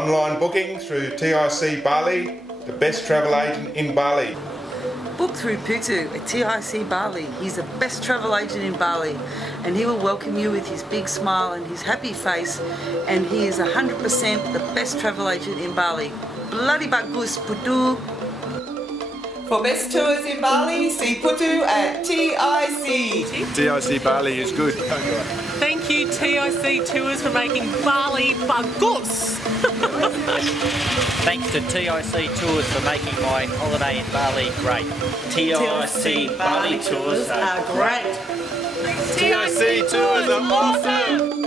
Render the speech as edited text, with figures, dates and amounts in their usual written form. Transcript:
Online booking through TIC Bali, the best travel agent in Bali. Book through Putu at TIC Bali. He's the best travel agent in Bali, and he will welcome you with his big smile and his happy face, and he is 100% the best travel agent in Bali. Bloody bagus, Putu! For best tours in Bali, see Putu at TIC. TIC Bali is good. Thank you TIC Tours for making Bali bagus. Thanks to TIC Tours for making my holiday in Bali great. TIC Bali Tours are great. TIC Tours are awesome!